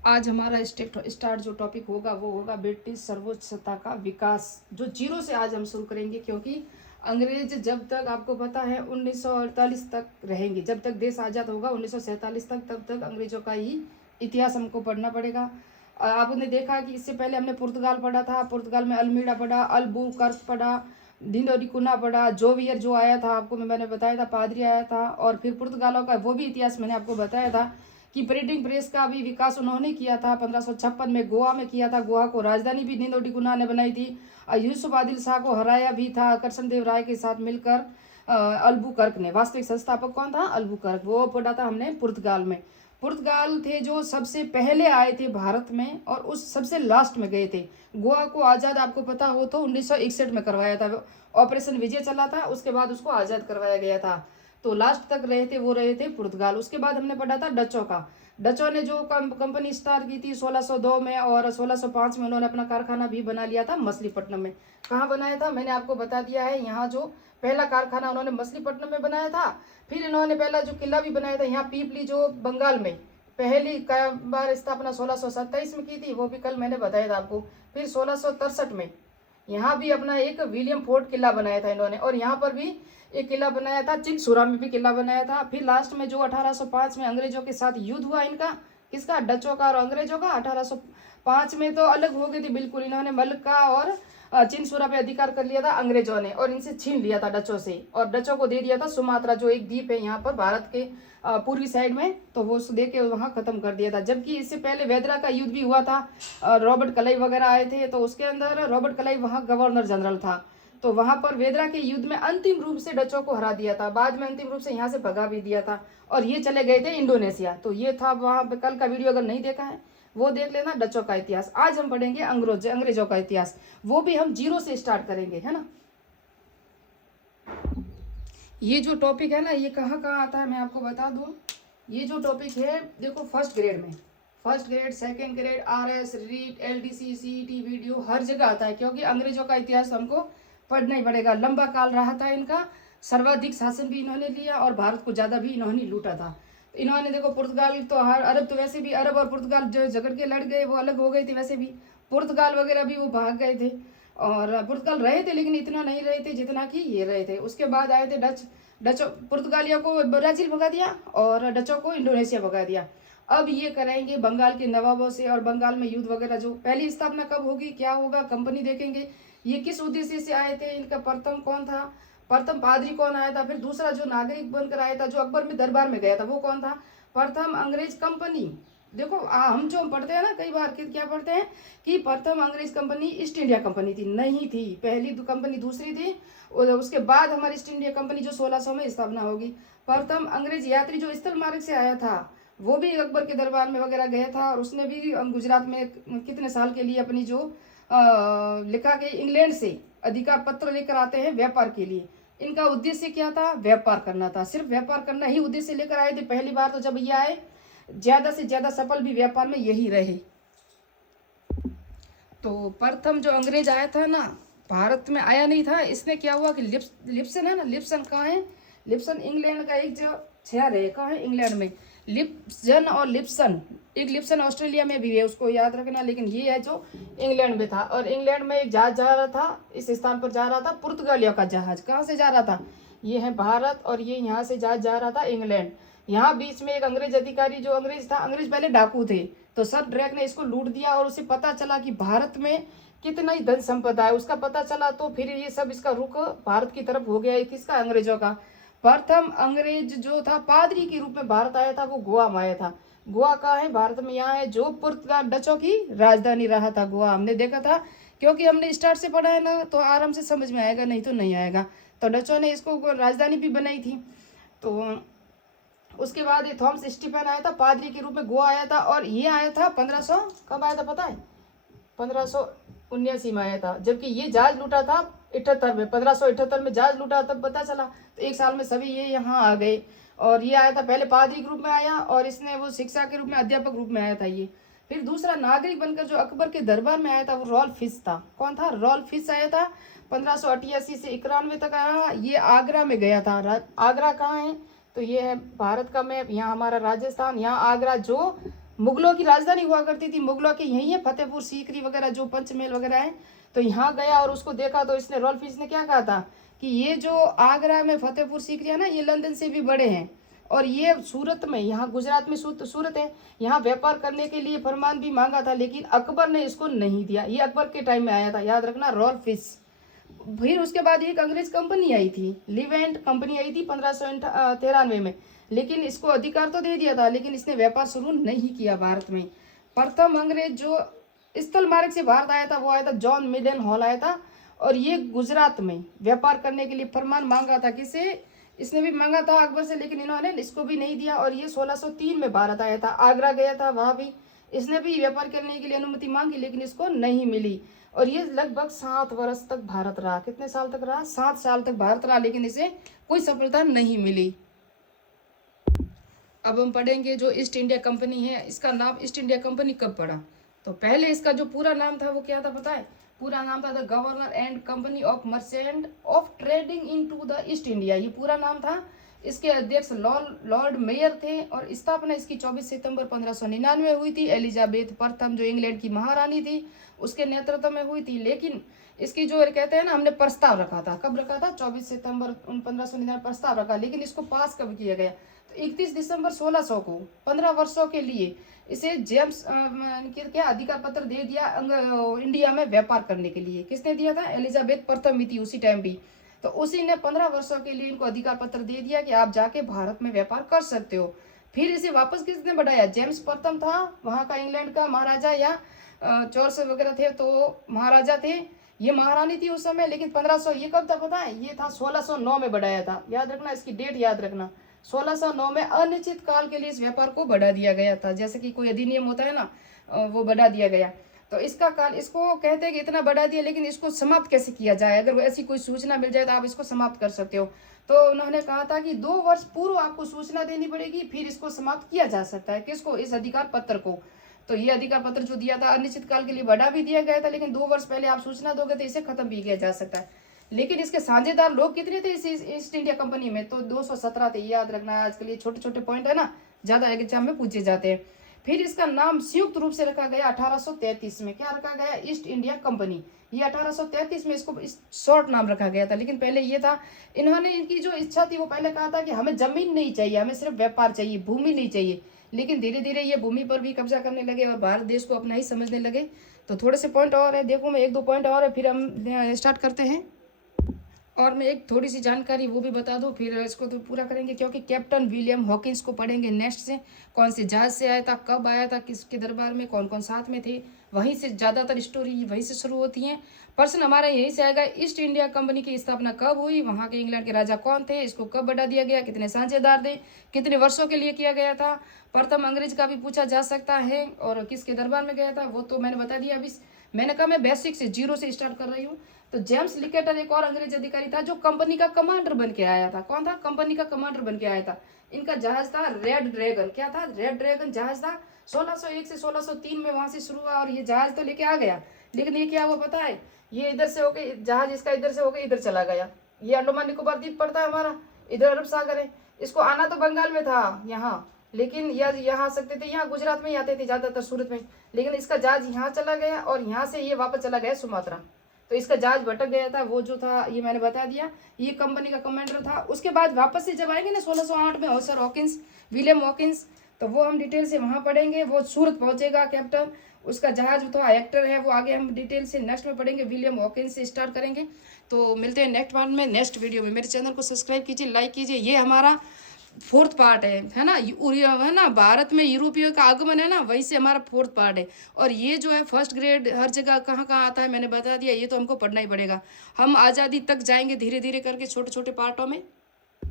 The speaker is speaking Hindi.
आज हमारा स्टार्ट जो टॉपिक होगा वो होगा ब्रिटिश सर्वोच्चता का विकास, जो जीरो से आज हम शुरू करेंगे। क्योंकि अंग्रेज जब तक, आपको पता है, 1948 तक रहेंगे, जब तक देश आज़ाद होगा 1947 तक, तब तक अंग्रेजों का ही इतिहास हमको पढ़ना पड़ेगा। आपने देखा कि इससे पहले हमने पुर्तगाल पढ़ा था, पुर्तगाल में अल्मीड़ा पढ़ा, अल्बुकर्क पढ़ा, डिंडोरिकुना पढ़ा, जोवियर जो आया था आपको मैंने बताया था, पादरी आया था। और फिर पुर्तगालों का वो भी इतिहास मैंने आपको बताया था कि प्रिंटिंग प्रेस का भी विकास उन्होंने किया था 1556 में, गोवा में किया था। गोवा को राजधानी भी डिंडोरिकुना ने बनाई थी। यूसुफ आदिल शाह को हराया भी था करसन देव राय के साथ मिलकर अल्बुकर्क ने। वास्तविक संस्थापक कौन था? अल्बुकर्क। वो पढ़ा था हमने पुर्तगाल में। पुर्तगाल थे जो सबसे पहले आए थे भारत में और उस सबसे लास्ट में गए थे। गोवा को आज़ाद आपको पता हो तो 1961 में करवाया था, ऑपरेशन विजय चला था, उसके बाद उसको आज़ाद करवाया गया था। तो लास्ट तक रहे थे, वो रहे थे पुर्तगाल। उसके बाद हमने पढ़ा था डचों का। डचों ने जो कंपनी स्टार्ट की थी 1602 में, और 1605 में उन्होंने अपना कारखाना भी बना लिया था मछलीपट्टनम में। कहाँ बनाया था मैंने आपको बता दिया है, यहाँ जो पहला कारखाना उन्होंने मछलीपट्टनम में बनाया था। फिर इन्होंने पहला जो किला भी बनाया था यहाँ पीपली, जो बंगाल में, पहली बार स्थापना 1627 में की थी, वो भी कल मैंने बताया था आपको। फिर 1663 में यहाँ भी अपना एक विलियम फोर्ट किला बनाया था इन्होंने, और यहाँ पर भी एक किला बनाया था, चिंगसूरा में भी किला बनाया था। फिर लास्ट में जो 1805 में अंग्रेजों के साथ युद्ध हुआ इनका, किसका? डचों का और अंग्रेजों का। 1805 में तो अलग हो गई थी बिल्कुल, इन्होंने मलक्का और चिंगसूरा पे अधिकार कर लिया था अंग्रेजों ने, और इनसे छीन लिया था डचों से, और डचों को दे दिया था सुमात्रा, जो एक द्वीप है यहाँ पर भारत के पूर्वी साइड में, तो वो दे के वहाँ खत्म कर दिया था। जबकि इससे पहले वेदरा का युद्ध भी हुआ था, रॉबर्ट क्लाइव वगैरह आए थे, तो उसके अंदर रॉबर्ट क्लाइव वहाँ गवर्नर जनरल था, तो वहां पर वेदरा के युद्ध में अंतिम रूप से डचों को हरा दिया था। बाद में अंतिम रूप से यहाँ से भगा भी दिया था, और ये चले गए थे इंडोनेशिया। तो ये था वहां पे, कल का वीडियो अगर नहीं देखा है वो देख लेना, डचों का इतिहास। आज हम पढ़ेंगे अंग्रेजों का इतिहास, वो भी हम जीरो से स्टार्ट करेंगे, है ना। ये जो टॉपिक है ना, ये कहाँ कहाँ आता है मैं आपको बता दूं। ये जो टॉपिक है देखो, फर्स्ट ग्रेड में, first grade, second grade, RS, REET, LDC, CET video, हर जगह आता है। क्योंकि अंग्रेजों का इतिहास हमको पढ़ना ही पड़ेगा। लंबा काल रहा था इनका, सर्वाधिक शासन भी इन्होंने लिया और भारत को ज़्यादा भी इन्होंने लूटा था। तो इन्होंने देखो, पुर्तगाल तो हर, अरब तो वैसे भी, अरब और पुर्तगाल जो झगड़ के लड़ गए वो अलग हो गए थे, वैसे भी पुर्तगाल वगैरह भी वो भाग गए थे। और पुर्तगाल रहे थे लेकिन इतना नहीं रहे थे जितना कि ये रहे थे। उसके बाद आए थे डच। डचों, पुर्तगालियों को ब्राज़ील भगा दिया और डचों को इंडोनेशिया भगा दिया। अब ये करेंगे बंगाल के नवाबों से, और बंगाल में युद्ध वगैरह, जो पहली स्थापना कब होगी, क्या होगा, कंपनी देखेंगे, ये किस उद्देश्य से आए थे, इनका प्रथम कौन था, प्रथम पादरी कौन आया था, फिर दूसरा जो नागरिक बनकर आया था, जो अकबर में दरबार में गया था, वो कौन था, प्रथम अंग्रेज कंपनी। देखो हम जो पढ़ते हैं ना कई बार, क्या पढ़ते हैं कि प्रथम अंग्रेज कंपनी ईस्ट इंडिया कंपनी थी, नहीं थी। पहली कंपनी दूसरी थी, और उसके बाद हमारी ईस्ट इंडिया कंपनी जो 1600 में स्थापना होगी। प्रथम अंग्रेज यात्री जो स्थल मार्ग से आया था, वो भी अकबर के दरबार में वगैरह गया था, और उसने भी गुजरात में कितने साल के लिए अपनी जो लिखा के इंग्लैंड से अधिकार पत्र लेकर आते हैं व्यापार के लिए। इनका उद्देश्य क्या था? व्यापार करना था, सिर्फ व्यापार करना ही उद्देश्य लेकर आए थे पहली बार। तो जब ये आए, ज्यादा से ज्यादा सफल भी व्यापार में यही रहे। तो प्रथम जो अंग्रेज आया था ना, भारत में आया नहीं था, इसने क्या हुआ कि लिप्सन है ना, लिप्सन कहाँ है, लिप्सन इंग्लैंड का एक जो शहर है, कहाँ है, इंग्लैंड में। लिप्सन और लिप्सन, एक लिप्सन ऑस्ट्रेलिया में भी है, उसको याद रखना। लेकिन ये है जो इंग्लैंड में था, और इंग्लैंड में एक जहाज जा रहा था, इस स्थान पर जा रहा था पुर्तगालियों का जहाज। कहाँ से जा रहा था? ये है भारत, और ये यहाँ से जहाज जा रहा था इंग्लैंड। यहाँ बीच में एक अंग्रेज अधिकारी, जो अंग्रेज था, अंग्रेज पहले डाकू थे, तो सर ड्रैक ने इसको लूट दिया, और उसे पता चला कि भारत में कितना ही धन संपदा है, उसका पता चला। तो फिर ये सब, इसका रुख भारत की तरफ हो गया। किसका? अंग्रेजों का। प्रथम अंग्रेज जो था पादरी के रूप में भारत आया था, वो गोवा में आया था। गोवा कहाँ है? भारत में यहाँ है, जो पुर्तगाल डचों की राजधानी रहा था गोवा। हमने देखा था, क्योंकि हमने स्टार्ट से पढ़ा है ना, तो आराम से समझ में आएगा, नहीं तो नहीं आएगा। तो डचों ने इसको राजधानी भी बनाई थी। तो उसके बाद ये थॉमस स्टीफन आया था, पादरी के रूप में गोवा आया था, और ये आया था 1500, कब आया था पता है? 1579 में आया था। जबकि ये जहाज लूटा था 78 में, 1578 में जहाज लूटा, तब पता चला। तो एक साल में सभी ये यहाँ आ गए। और ये आया था, पहले पादरी के रूप में आया, और इसने वो शिक्षा के रूप में, अध्यापक रूप में आया था ये। फिर दूसरा नागरिक बनकर जो अकबर के दरबार में आया था, वो रॉल्फ फिश था। कौन था? रॉल्फ फिश आया था। 1588 से 91 तक आया। ये आगरा में गया था। आगरा कहाँ है? तो ये है भारत का मैप, यहाँ हमारा राजस्थान, यहाँ आगरा जो मुगलों की राजधानी हुआ करती थी, मुगलों की यही है फतेहपुर सीकरी वगैरह जो पंचमहल वगैरह है। तो यहाँ गया और उसको देखा तो इसने रॉल्फ फिच ने क्या कहा था कि ये जो आगरा में फतेहपुर सीकरी है ना, ये लंदन से भी बड़े हैं, और ये सूरत में, यहाँ गुजरात में सूरत है, यहाँ व्यापार करने के लिए फरमान भी मांगा था, लेकिन अकबर ने इसको नहीं दिया। ये अकबर के टाइम में आया था, याद रखना, रॉल्फ फिच। फिर उसके बाद एक अंग्रेज कंपनी आई थी, लिवेंट कंपनी आई थी 1593 में, लेकिन इसको अधिकार तो दे दिया था, लेकिन इसने व्यापार शुरू नहीं किया भारत में। प्रथम अंग्रेज जो स्थल मार्ग से भारत आया था वो आया था जॉन मिल्टन हॉल आया था, और ये गुजरात में व्यापार करने के लिए फरमान मांगा था। किसे? इसने भी मांगा था अकबर से, लेकिन इन्होंने इसको भी नहीं दिया, और ये 1603 में भारत आया था, आगरा गया था, वहां भी इसने भी व्यापार करने के लिए अनुमति मांगी, लेकिन इसको नहीं मिली, और ये लगभग 7 वर्ष तक भारत रहा। कितने साल तक रहा? 7 साल तक भारत रहा, लेकिन इसे कोई सफलता नहीं मिली। अब हम पढ़ेंगे जो ईस्ट इंडिया कंपनी है, इसका नाम ईस्ट इंडिया कंपनी कब पड़ा। तो पहले इसका जो पूरा नाम था वो क्या था पता है? पूरा नाम था the governor and company of merchant of trading into the east India, ये पूरा नाम था। इसके अध्यक्ष लॉर्ड मेयर थे, और स्थापना इसकी 24 सितंबर 1599 हुई थी। एलिजाबेथ प्रथम जो इंग्लैंड की महारानी थी उसके नेतृत्व में हुई थी। लेकिन इसकी जो कहते हैं ना, हमने प्रस्ताव रखा था, कब रखा था? 24 सितंबर 1599 प्रस्ताव रखा, लेकिन इसको पास कब किया गया? तो 31 दिसंबर 1600 को 15 वर्षों के लिए इसे जेम्स क्या अधिकार पत्र दे दिया इंडिया में व्यापार करने के लिए। किसने दिया था? एलिजाबेथ प्रथम भी थी उसी टाइम भी। तो उसी ने 15 वर्षों के लिए इनको अधिकार पत्र दे दिया कि आप जाके भारत में व्यापार कर सकते हो। फिर इसे वापस किसने बढ़ाया? जेम्स प्रथम था, वहां का इंग्लैंड का महाराजा, या चॉर्स वगैरह थे तो महाराजा थे, ये महारानी थी उस समय। लेकिन 1500 ये कब था पता है? ये था 1609 में बढ़ाया था, याद रखना, इसकी डेट याद रखना। 1609 में अनिश्चित काल के लिए इस व्यापार को बढ़ा दिया गया था, जैसे कि कोई अधिनियम होता है ना, वो बढ़ा दिया गया। तो इसका काल, इसको कहते हैं कि इतना बढ़ा दिया, लेकिन इसको समाप्त कैसे किया जाए? अगर ऐसी कोई सूचना मिल जाए तो आप इसको समाप्त कर सकते हो। तो उन्होंने कहा था कि 2 वर्ष पूर्व आपको सूचना देनी पड़ेगी, फिर इसको समाप्त किया जा सकता है। किसको? इस अधिकार पत्र को। तो ये अधिकार पत्र जो दिया था अनिश्चित काल के लिए बढ़ा भी दिया गया था, लेकिन 2 वर्ष पहले आप सूचना दोगे तो इसे खत्म भी किया जा सकता है। लेकिन इसके साझेदार लोग कितने थे इस ईस्ट इंडिया कंपनी में? तो 217 थे, याद रखना है। आजकल ये छोटे छोटे पॉइंट है ना, ज्यादा एग्जाम में पूछे जाते हैं। फिर इसका नाम संयुक्त रूप से रखा गया 1833 में। क्या रखा गया? East India company. ये 1833 में इसको शॉर्ट नाम रखा गया था, लेकिन पहले ये था। इन्होंने, इनकी जो इच्छा थी वो पहले कहा था कि हमें जमीन नहीं चाहिए, हमें सिर्फ व्यापार चाहिए, भूमि नहीं चाहिए। लेकिन धीरे धीरे ये भूमि पर भी कब्जा करने लगे और भारत देश को अपना ही समझने लगे। तो थोड़े से पॉइंट और है, देखो मैं 1-2 पॉइंट और है, फिर हम स्टार्ट करते हैं। और मैं एक थोड़ी सी जानकारी वो भी बता दूं, फिर इसको तो पूरा करेंगे, क्योंकि कैप्टन विलियम हॉकिंस को पढ़ेंगे नेक्स्ट से। कौन से जहाज से आया था, कब आया था, किसके दरबार में, कौन कौन साथ में थे, वहीं से ज़्यादातर स्टोरी वहीं से शुरू होती हैं। प्रश्न हमारा यहीं से आएगा, ईस्ट इंडिया कंपनी की स्थापना कब हुई, वहाँ के इंग्लैंड के राजा कौन थे, इसको कब बढ़ा दिया गया, कितने साझेदार थे, कितने वर्षों के लिए किया गया था। प्रथम अंग्रेज का भी पूछा जा सकता है, और किसके दरबार में गया था वो तो मैंने बता दिया। अभी मैंने कहा मैं बेसिक से 0 से स्टार्ट कर रही हूँ। तो जेम्स लिकेटर एक और अंग्रेज अधिकारी था जो कंपनी का कमांडर बन के आया था। कौन था? कंपनी का कमांडर बन के आया था। इनका जहाज था रेड ड्रैगन। क्या था? रेड ड्रैगन जहाज था। 1601 से 1603 में वहां से शुरू हुआ, और ये जहाज तो लेके आ गया, लेकिन ये क्या हुआ पता है? ये इधर से होके जहाज इसका इधर से होके इधर चला गया। ये अंडमान निकोबार द्वीप पड़ता है हमारा, इधर अरब सागर है। इसको आना तो बंगाल में था यहाँ, लेकिन यहाँ आ सकते थे, यहाँ गुजरात में ही आते थे ज्यादातर, सूरत में। लेकिन इसका जहाज यहाँ चला गया, और यहाँ से ये वापस चला गया सुमात्रा। तो इसका जहाज भटक गया था, वो जो था ये मैंने बता दिया। ये कंपनी का कमांडर था। उसके बाद वापस से जब आएंगे ना 1608 में सर हॉकिंस, विलियम हॉकिंस, तो वो हम डिटेल से वहाँ पढ़ेंगे। वो सूरत पहुंचेगा कैप्टन, उसका जहाज तो एक्टर है, वो आगे हम डिटेल से नेक्स्ट में पढ़ेंगे। विलियम हॉकिंस से स्टार्ट करेंगे। तो मिलते हैं नेक्स्ट पार्ट में, नेक्स्ट वीडियो में। मेरे चैनल को सब्सक्राइब कीजिए, लाइक कीजिए। ये हमारा 4th पार्ट है ना, है ना, भारत में यूरोपियों का आगमन है ना, वहीं से हमारा 4th पार्ट है। और ये जो है 1st ग्रेड हर जगह कहाँ कहाँ आता है मैंने बता दिया, ये तो हमको पढ़ना ही पड़ेगा। हम आज़ादी तक जाएंगे धीरे धीरे करके, छोटे छोटे पार्टों में।